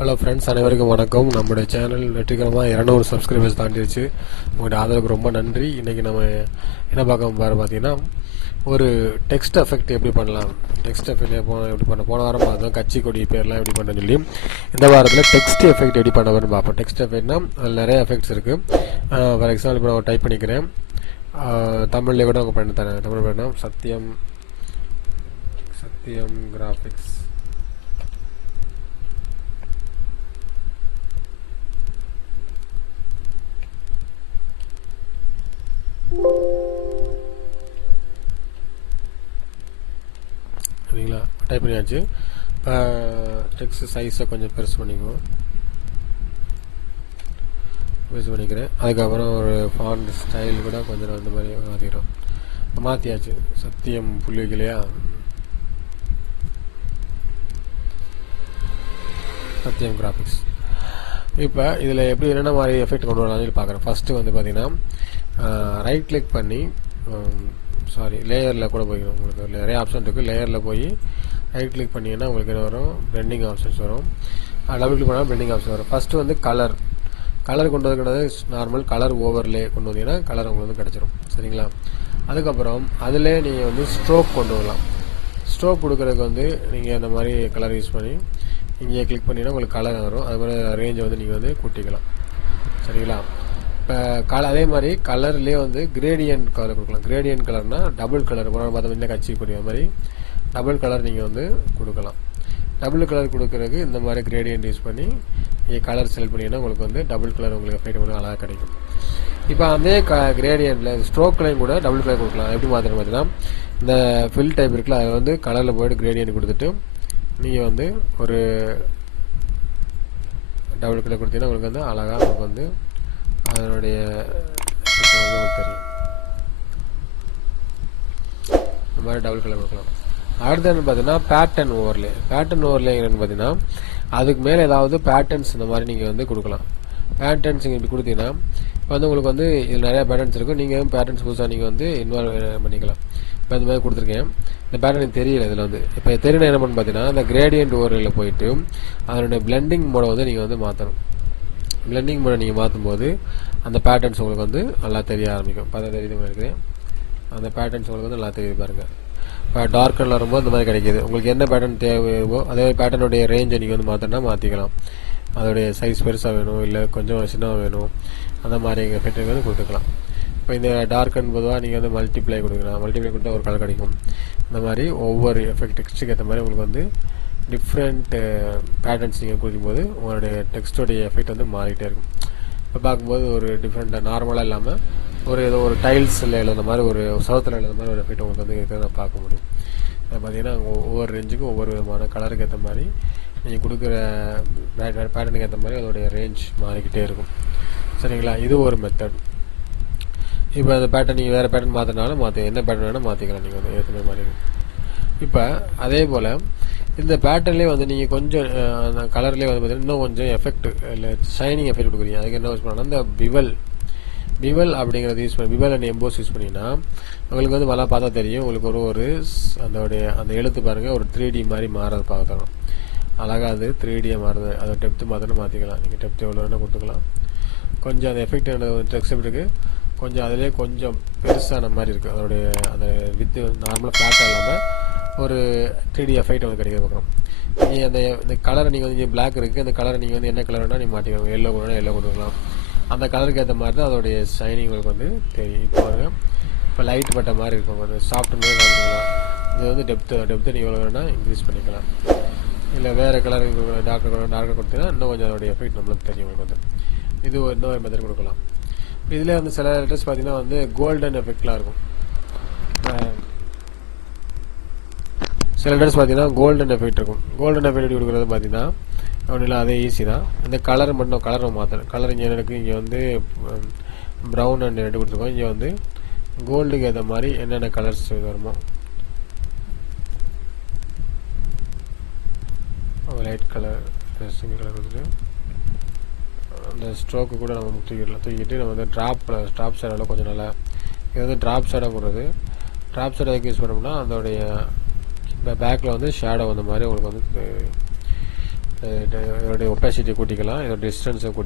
Hello friends, அனைவருக்கும் வணக்கம். நம்முடைய சேனல் வெற்றிகரமாக 200 சப்ஸ்கிரைபர்ஸ் தாண்டிடுச்சு. உங்களுடைய ஆதரவுக்கு ரொம்ப நன்றி. இன்றைக்கி நம்ம என்ன பார்க்க பார்த்தீங்கன்னா, ஒரு டெக்ஸ்ட் எஃபெக்ட் எப்படி பண்ணலாம், டெக்ஸ்ட் எஃபெக்ட் எப்படி போன வாரம் பார்த்தோம் கட்சி கொடி பேர்லாம் எப்படி பண்ணுறேன்னு சொல்லி. இந்த வாரத்தில் டெக்ஸ்ட் எஃபெக்ட் எப்படி பண்ணுறதுன்னு பார்ப்போம். டெக்ஸ்ட் எஃபெக்ட்னா அதில் நிறைய எஃபெக்ட்ஸ் இருக்குது. ஃபார் எக்ஸாம்பிள் இப்போ நான் டைப் பண்ணிக்கிறேன், தமிழ்லேயே கூட அவங்க பண்ணி தரேன். தமிழ் பண்ணால் சத்யம் கிராஃபிக்ஸ். சரிங்களா, டைப் பண்ணியாச்சு. இப்போ டெக்ஸ்ட் சைஸை கொஞ்சம் பெருசு பண்ணிக்கிறேன். அதுக்கப்புறம் ஒரு ஃபாண்ட் ஸ்டைல் கூட கொஞ்சம் அந்த மாதிரி மாற்றியாச்சு. சத்தியம் புள்ளிக்கு இல்லையா, சத்தியம் கிராஃபிக்ஸ். இப்போ இதில் எப்படி என்னென்ன மாதிரி எஃபெக்ட் கொண்டு வரலாம்னு பார்க்குறேன். ஃபஸ்ட்டு வந்து பார்த்தீங்கன்னா, ரைட் கிளிக் பண்ணி லேயரில் கூட போய்க்கணும். உங்களுக்கு நிறைய ஆப்ஷன் இருக்குது. லேயரில் போய் ரைட் கிளிக் பண்ணிங்கன்னா உங்களுக்கு என்ன வரும், பிளெண்டிங் ஆப்ஷன்ஸ் வரும். டபுள் கிளிக் பண்ணால் பிளெண்டிங் ஆப்ஷன் வரும். ஃபஸ்ட்டு வந்து கலர் கொண்டு வரக்கூடாது. நார்மல் கலர் ஓவர்லே கொண்டு வந்தீங்கன்னா கலர் உங்களுக்கு வந்து கிடச்சிரும். சரிங்களா, அதுக்கப்புறம் அதிலே நீங்கள் வந்து ஸ்ட்ரோக் கொண்டு வரலாம். ஸ்ட்ரோக் கொடுக்குறதுக்கு வந்து நீங்கள் இந்த மாதிரி கலர் யூஸ் பண்ணி இங்கே கிளிக் பண்ணிங்கன்னா உங்களுக்கு கலர் வரும். அது மாதிரி ரேஞ்சை வந்து நீங்கள் வந்து கூட்டிக்கலாம். சரிங்களா, இப்போ அதே மாதிரி கலர்லேயே வந்து கிரேடியன்ட் கலர் கொடுக்கலாம். கிரேடியன்ட் கலர்னால் டபுள் கலர் பார்த்தோம் இந்த கட்சி கூடிய மாதிரி டபுள் கலர் நீங்கள் வந்து கொடுக்கலாம். டபுள் கலர் கொடுக்குறதுக்கு இந்த மாதிரி கிரேடியன்ட் யூஸ் பண்ணி நீங்கள் கலர் செலக்ட் பண்ணிங்கன்னா உங்களுக்கு வந்து டபுள் கலர் உங்களுக்கு எஃபெக்ட் பண்ணி அழகாக கிடைக்கும். இப்போ அதே கிரேடியன்ட்டில் ஸ்ட்ரோக்லையும் கூட டபுள் கலர் கொடுக்கலாம். எப்படி மாற்றணும் பார்த்தீங்கன்னா, இந்த ஃபில் டைப் இருக்குல்ல, அது வந்து கலரில் போய்ட்டு கிரேடியன்ட் கொடுத்துட்டு நீங்கள் வந்து ஒரு டபுள் கலர் கொடுத்தீங்கன்னா உங்களுக்கு வந்து அழகாக உங்களுக்கு வந்து அதனுடைய உங்களுக்கு தெரியும். இந்த மாதிரி டபுள் கலர் கொடுக்கலாம். அடுத்து என்ன பார்த்தீங்கன்னா, பேட்டர்ன் ஓவர்லே என்னென்னு பார்த்தீங்கன்னா, அதுக்கு மேலே ஏதாவது பேட்டர்ன்ஸ் இந்த மாதிரி நீங்கள் வந்து கொடுக்கலாம். பேட்டர்ன்ஸ் இப்படி கொடுத்தீங்கன்னா இப்போ வந்து உங்களுக்கு வந்து இதில் நிறையா பேட்டர்ன்ஸ் இருக்கும். நீங்கள் பேட்டர்ன்ஸ் புதுசாக நீங்கள் வந்து இன்வால்வ் பண்ணிக்கலாம். இப்போ இந்த மாதிரி கொடுத்துருக்கேன். இந்த பேட்டர்ன் எனக்கு தெரியல. இதில் வந்து இப்போ தெரியல என்ன பண்ணு பார்த்தீங்கன்னா, இந்த கிரேடியன்ட் ஓவர்லேயில் போயிட்டு அதனுடைய பிளெண்டிங் மோடை வந்து நீங்கள் வந்து மாற்றணும். பிளெண்டிங் மோடை நீங்கள் மாற்றும்போது அந்த பேட்டர்ன்ஸ் உங்களுக்கு வந்து நல்லா தெரிய ஆரம்பிக்கும். பார்த்தா தெரியுது இருக்குது. அந்த பேட்டர்ன்ஸ் உங்களுக்கு வந்து நல்லா தெரியுது பாருங்கள். இப்போ டார்க் கலர் வரும்போது இந்த மாதிரி கிடைக்கிது. உங்களுக்கு என்ன பேட்டர்ன் தேவையோ அதே பேட்டர்னுடைய ரேஞ்சை நீங்கள் வந்து மாற்றினா மாற்றிக்கலாம். அதோடைய சைஸ் பெருசாக வேணும், இல்லை கொஞ்சம் சின்னதாக வேணும், அந்த மாதிரி எங்கள் எஃபெக்ட் வந்து கொடுத்துக்கலாம். இப்போ இந்த டார்க்கன் பொதுவாக நீங்கள் வந்து மல்டிப்ளை கொடுக்கலாம். மல்டிப்ளை கொடுத்தா ஒரு கலர் கிடைக்கும். இந்த மாதிரி ஒவ்வொரு எஃபெக்ட் டெக்ஸ்ட்டுக்கு ஏற்ற மாதிரி உங்களுக்கு வந்து டிஃப்ரெண்ட் பேட்டர்ன்ஸ் நீங்கள் கொடுக்கும்போது உங்களுடைய டெக்ஸ்டோடைய எஃபெக்ட் வந்து மாறிக்கிட்டே இருக்கும். இப்போ பார்க்கும்போது ஒரு டிஃப்ரெண்ட்டாக நார்மலாக இல்லாமல் ஏதோ ஒரு டைல்ஸில் எழுதுன மாதிரி ஒரு சவுத்தில் எழுதுன மாதிரி ஒரு எஃபெக்ட் உங்களுக்கு வந்து இருக்கிறத நான் பார்க்க முடியும். பார்த்தீங்கன்னா ஒவ்வொரு ரேஞ்சுக்கும் ஒவ்வொரு விதமான கலருக்கு ஏற்ற மாதிரி நீங்கள் கொடுக்குற பேட்டர்னுக்கு ஏற்ற மாதிரி அதோடைய ரேஞ்ச் மாறிக்கிட்டே இருக்கும். சரிங்களா, இது ஒரு மெத்தட். இப்போ அந்த பேட்டர்ன் நீங்கள் வேறு பேட்டர்ன் மாற்றினாலும் என்ன பேட்டர்ன் வேணால் மாற்றிக்கலாம். நீங்கள் வந்து ஏற்ற மாதிரி. இப்போ அதே போல் இந்த பேட்டர்ன்லேயே வந்து நீங்கள் கொஞ்சம் அந்த கலர்லேயே வந்து பார்த்தீங்கன்னா இன்னும் கொஞ்சம் எஃபெக்ட் இல்லை ஷைனிங் எஃபெக்ட் கொடுக்குறீங்க. அதுக்கு என்ன யூஸ் பண்ணலாம், இந்த பிவல் அப்படிங்கிறது யூஸ் பண்ணி பிவல் அண்ட் எம்போஸ் யூஸ் பண்ணிங்கன்னா உங்களுக்கு வந்து நல்லா பார்த்தா தெரியும். உங்களுக்கு அந்த எழுத்து பாருங்கள், ஒரு 3D மாதிரி மாறது பார்க்கலாம். அழகாக அது 3D மாறுது. அதை டெப்த்து மாற்றிக்கலாம். நீங்கள் டெப்த்து எவ்வளோ வேணால் கொடுத்துக்கலாம். கொஞ்சம் அந்த எஃபெக்ட் டெக்ஸ்ட் எஃபெக்ட்டுக்கு கொஞ்சம் அதிலே கொஞ்சம் பெருசான மாதிரி இருக்குது. அதோடைய அந்த வித்து நார்மலாக ஃப்ளாட்டாக இல்லாமல் ஒரு 3D எஃபெக்ட் வந்து கிடைக்கிற பார்க்குறோம். நீங்கள் இந்த கலரை நீங்கள் வந்து இங்கே பிளாக் இருக்குது, அந்த கலரை நீங்கள் வந்து என்ன கலர் வேணால் நீங்கள் மாற்றிக்கலாம். எல்லோ கொடுனா எல்லோ கொடுக்கலாம். அந்த கலருக்கு ஏற்ற மாதிரி தான் அதோடைய ஷைனிங் உங்களுக்கு வந்து தெரியும். இப்போ லைட் பட்ட மாதிரி இருக்கும், கொஞ்சம் சாஃப்ட் மாதிரி காமிக்கலாம். இது வந்து டெப்த்து நீங்கள் எவ்வளோ வேணால் இன்க்ரீஸ் பண்ணிக்கலாம். இல்லை வேறு கலர் டார்க்காக கொடுத்தீங்கன்னா இன்னும் கொஞ்சம் அதோடைய எஃபெக்ட் நம்மளுக்கு தெரியும் உங்களுக்கு வந்து. இது இன்னொரு மெத்தட் கொடுக்கலாம். இதில் வந்து சில லெட்டர்ஸ் பார்த்தீங்கன்னா வந்து கோல்டன் எஃபெக்ட்லாம் இருக்கும். சில லெட்டர்ஸ் பார்த்தீங்கன்னா கோல்டன் எஃபெக்ட் இருக்கும். கோல்டன் எஃபெக்ட் கொடுக்குறது பார்த்தீங்கன்னா ஒன்றும் அதே ஈஸி தான். இந்த கலர் மட்டும் கலரை மாற்றணும். கலர் இங்கே எனக்கு இங்கே வந்து ப்ரௌன் அண்ட் ரெட் கொடுத்துருக்கோம். இங்கே வந்து கோல்டுக்கு ஏற்ற மாதிரி என்னென்ன கலர்ஸ் வருமோ லைட் கலர் சிங்கிள் கலர் கொடுத்துட்டு அந்த ஸ்ட்ரோக்கு கூட நம்ம தூக்கிட்டு நம்ம வந்து ட்ராப் ஷேடோவில் கொஞ்சம் நல்லா இது வந்து ட்ராப் ஷேடோ கொடுக்குறது. ட்ராப் ஷேடோ எதுக்கு யூஸ் பண்ணோம்னா அதோடைய பேக்கில் வந்து ஷேடோ வந்த மாதிரி உங்களுக்கு வந்து இதோடைய ஒப்பாசிட்டியை கூட்டிக்கலாம், இதோட டிஸ்டன்ஸை கூட்டி